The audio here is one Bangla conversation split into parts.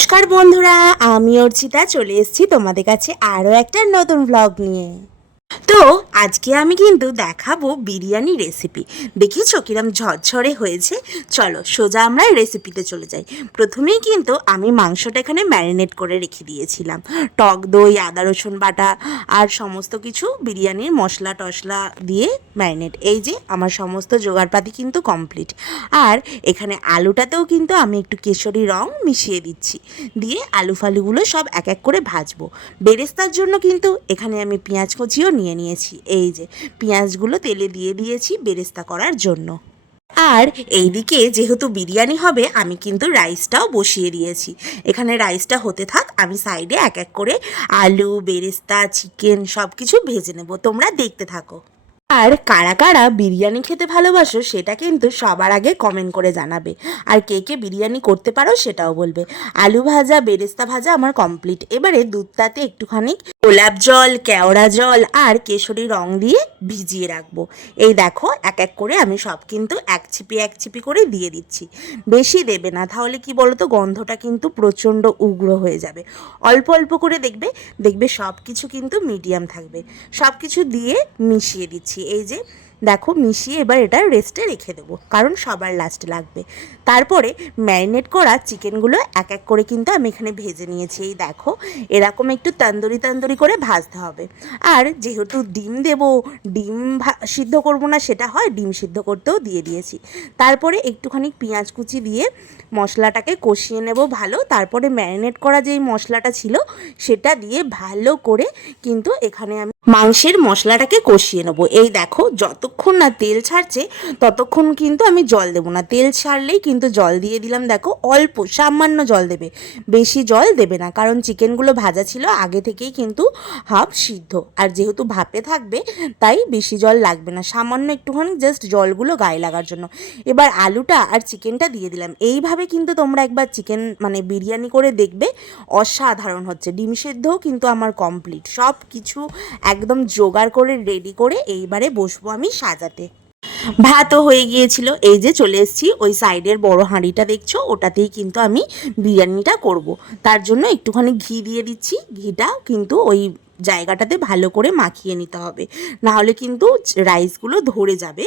নমস্কার বন্ধুরা আমি অর্চিতা চলে এসেছি তোমাদের কাছে আরও একটা নতুন ব্লগ নিয়ে। তো আজকে আমি কিন্তু দেখাবো বিরিয়ানি রেসিপি দেখেছ কিরম ঝরঝরে হয়েছে? চলো সোজা আমরা রেসিপিতে চলে যাই। প্রথমেই কিন্তু আমি মাংসটা এখানে ম্যারিনেট করে রেখে দিয়েছিলাম। টক দই, আদা, রসুন বাটা আর সমস্ত কিছু বিরিয়ানির মশলা টশলা দিয়ে ম্যারিনেট এই যে আমার সমস্ত জোগাড়পাতি কিন্তু কমপ্লিট আর এখানে আলুটাতেও কিন্তু আমি একটু কেশরি রং মিশিয়ে দিচ্ছি। দিয়ে আলু ফালুগুলো সব এক এক করে ভাজবো। বেরেস্তার জন্য কিন্তু এখানে আমি পেঁয়াজ কুচিও নিয়ে নিয়েছি। এই যে, পেঁয়াজগুলো তেলে দিয়ে দিয়েছি বেরেস্তা করার জন্য। আর এইদিকে যেহেতু বিরিয়ানি হবে, আমি কিন্তু রাইসটাও বসিয়ে দিয়েছি। এখানে রাইসটা হতে থাক, আমি সাইডে এক এক করে আলু, বেরেস্তা, চিকেন সব কিছু ভেজে নেব। তোমরা দেখতে থাকো। আর কারা কারা বিরিয়ানি খেতে ভালোবাসো সেটা কিন্তু সবার আগে কমেন্ট করে জানাবে। আর কে কে বিরিয়ানি করতে পারো সেটাও বলবে। আলু ভাজা, বেরেস্তা ভাজা আমার কমপ্লিট এবারে দুধটাতে একটুখানি গোলাপ জল, কেওড়া জল আর কেশরি রং দিয়ে ভিজিয়ে রাখব। এই দেখো এক এক করে আমি সব কিন্তু এক চিপি এক চিপি করে দিয়ে দিচ্ছি। বেশি দেবে না, তাহলে কি বলতো গন্ধটা কিন্তু প্রচণ্ড উগ্র হয়ে যাবে। অল্প অল্প করে দেখবে দেখবে সব কিছু কিন্তু মিডিয়াম থাকবে। সব কিছু দিয়ে মিশিয়ে দিচ্ছি। এই যে, দেখো, মিশিয়ে এবার এটা রেস্টে রেখে দেবো, কারণ সবার লাস্টে লাগবে। তারপরে ম্যারিনেট করা চিকেনগুলো এক এক করে কিন্তু আমি এখানে ভেজে নিয়েছি। এই দেখো, এরকম একটু তান্দুরি তান্দুরি করে ভাজতে হবে। আর যেহেতু ডিম দেবো, ডিম সিদ্ধ করব না, সেটা হয়, ডিম সিদ্ধ করতেও দিয়ে দিয়েছি। তারপরে একটুখানি পেঁয়াজ কুচি দিয়ে মশলাটাকে কষিয়ে নেব ভালো। তারপরে ম্যারিনেট করা যেই মশলাটা ছিল, সেটা দিয়ে ভালো করে কিন্তু এখানে আমি মাংসের মশলাটাকে কষিয়ে নেব। এই দেখো, যতক্ষণ না তেল ছাড়ছে, ততক্ষণ কিন্তু আমি জল দেবো না। তেল ছাড়লেই কিন্তু জল দিয়ে দিলাম, দেখো, অল্প, সামান্য জল দেবে। বেশি জল দেবে না, কারণ চিকেনগুলো ভাজা ছিল, আগে থেকেই কিন্তু হাফ সিদ্ধ। আর যেহেতু ভাপে থাকবে, তাই বেশি জল লাগবে না। সামান্য একটুখানি জাস্ট জলগুলো গায়ে লাগার জন্য। এবার আলুটা আর চিকেনটা দিয়ে দিলাম। এইভাবে কিন্তু তোমরা একবার চিকেন মানে বিরিয়ানি করে দেখবে, অসাধারণ হচ্ছে। ডিম সেদ্ধও কিন্তু আমার কমপ্লিট সব কিছু একদম জোগাড় করে রেডি করে এইবারে বসবো আমি সাজাতে। ভাতও হয়ে গিয়েছিল। এই যে চলে এসেছি, ওই সাইডের বড় হাঁড়িটা দেখছ? ওটাতেই কিন্তু আমি বিরিয়ানিটা করব। তার জন্য একটুখানি ঘি দিয়ে দিচ্ছি। ঘিটা কিন্তু ওই জায়গাটাতে ভালো করে মাখিয়ে নিতে হবে। না হলে কিন্তু রাইসগুলো ধরে যাবে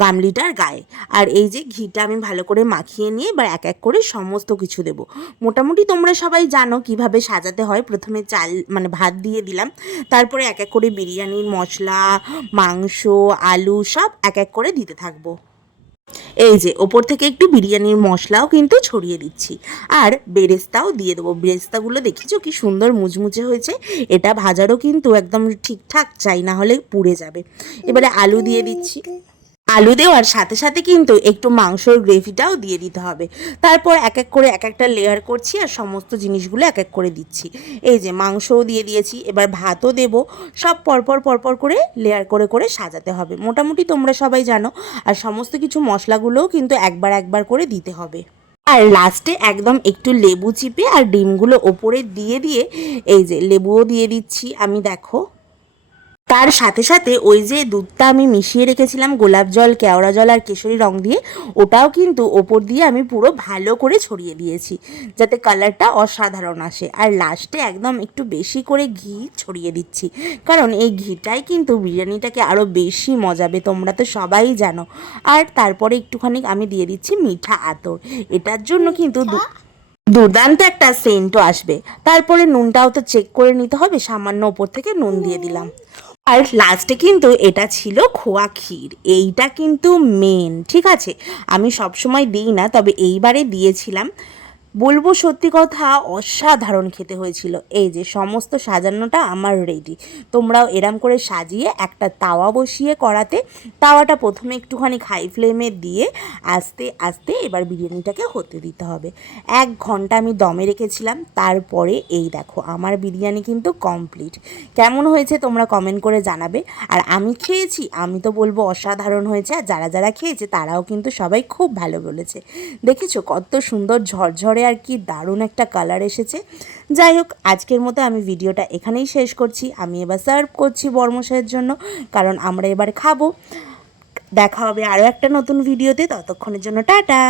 গামলিটার গায়ে। আর এই যে ঘিটা আমি ভালো করে মাখিয়ে নিয়ে এবার এক এক করে সমস্ত কিছু দেব। মোটামুটি তোমরা সবাই জানো কীভাবে সাজাতে হয়। প্রথমে চাল মানে ভাত দিয়ে দিলাম। তারপরে এক এক করে বিরিয়ানির মশলা, মাংস, আলু সব এক এক করে দিতে থাকব। এই যে, ওপর থেকে একটু বিরিয়ানির মশলাও কিন্তু ছড়িয়ে দিচ্ছি। আর বেরেস্তাও দিয়ে দেবো। বেরেস্তাগুলো দেখেছ কি সুন্দর মুচমুচে হয়েছে? এটা ভাজারও কিন্তু একদম ঠিকঠাক চাই, না হলে পুড়ে যাবে। এবারে আলু দিয়ে দিচ্ছি। আলু দেওয়ার সাথে সাথে কিন্তু একটু মাংসর গ্রেভিটাও দিয়ে দিতে হবে। তারপর এক এক করে এক একটা লেয়ার করছি আর সমস্ত জিনিসগুলো এক এক করে দিচ্ছি। এই যে মাংসও দিয়ে দিয়েছি, এবার ভাতও দেব। সব পরপর পরপর করে লেয়ার করে করে সাজাতে হবে। মোটামুটি তোমরা সবাই জানো। আর সমস্ত কিছু মশলাগুলোও কিন্তু একবার একবার করে দিতে হবে। আর লাস্টে একদম একটু লেবু চিপে আর ডিমগুলো ওপরে দিয়ে দিয়ে এই যে লেবুও দিয়ে দিচ্ছি। আমি দেখো তার সাথে সাথে ওই যে দুধটা আমি মিশিয়ে রেখেছিলাম, গোলাপ জল, কেওড়া জল আর কেশরি রং দিয়ে, ওটাও কিন্তু ওপর দিয়ে আমি পুরো ভালো করে ছড়িয়ে দিয়েছি যাতে কালারটা অসাধারণ আসে। আর লাস্টে একদম একটু বেশি করে ঘি ছড়িয়ে দিচ্ছি। কারণ এই ঘিটাই কিন্তু বিরিয়ানিটাকে আরও বেশি মজাবে, তোমরা তো সবাই জানো। আর তারপরে একটুখানি আমি দিয়ে দিচ্ছি মিঠা আতর। এটার জন্য কিন্তু দুর্দান্ত একটা সেন্টও আসবে। তারপরে নুনটাও তো চেক করে নিতে হবে, সামান্য ওপর থেকে নুন দিয়ে দিলাম। আর লাস্টে কিন্তু এটা ছিল খোয়া ক্ষীর, এইটা কিন্তু মেন ঠিক আছে? আমি সবসময় দিই না, তবে এইবারে দিয়েছিলাম। বলব সত্যি কথা, অসাধারণ খেতে হয়েছিল। এই যে সমস্ত সাজানোটা আমার রেডি তোমরাও এরম করে সাজিয়ে একটা তাওয়া বসিয়ে করাতে তাওয়াটা প্রথমে একটুখানি হাই ফ্লেমে দিয়ে আস্তে আস্তে এবার বিরিয়ানিটাকে হতে দিতে হবে। এক ঘণ্টা আমি দমে রেখেছিলাম, তারপরে এই দেখো, আমার বিরিয়ানি কিন্তু কমপ্লিট কেমন হয়েছে তোমরা কমেন্ট করে জানাবে। আর আমি খেয়েছি, আমি তো বলব অসাধারণ হয়েছে, আর যারা যারা খেয়েছে তারাও কিন্তু সবাই খুব ভালো বলেছে। দেখেছ কত সুন্দর ঝরঝরে আর কি দারুণ একটা কালার এসেছে। যাই হোক, আজকের মতো আমি ভিডিওটা এখানেই শেষ করছি। আমি এবার সার্ভ করছি বর্মশাহের জন্য, কারণ আমরা এবার খাব। দেখা হবে আরও একটা নতুন ভিডিওতে ততক্ষণের জন্য টাটা!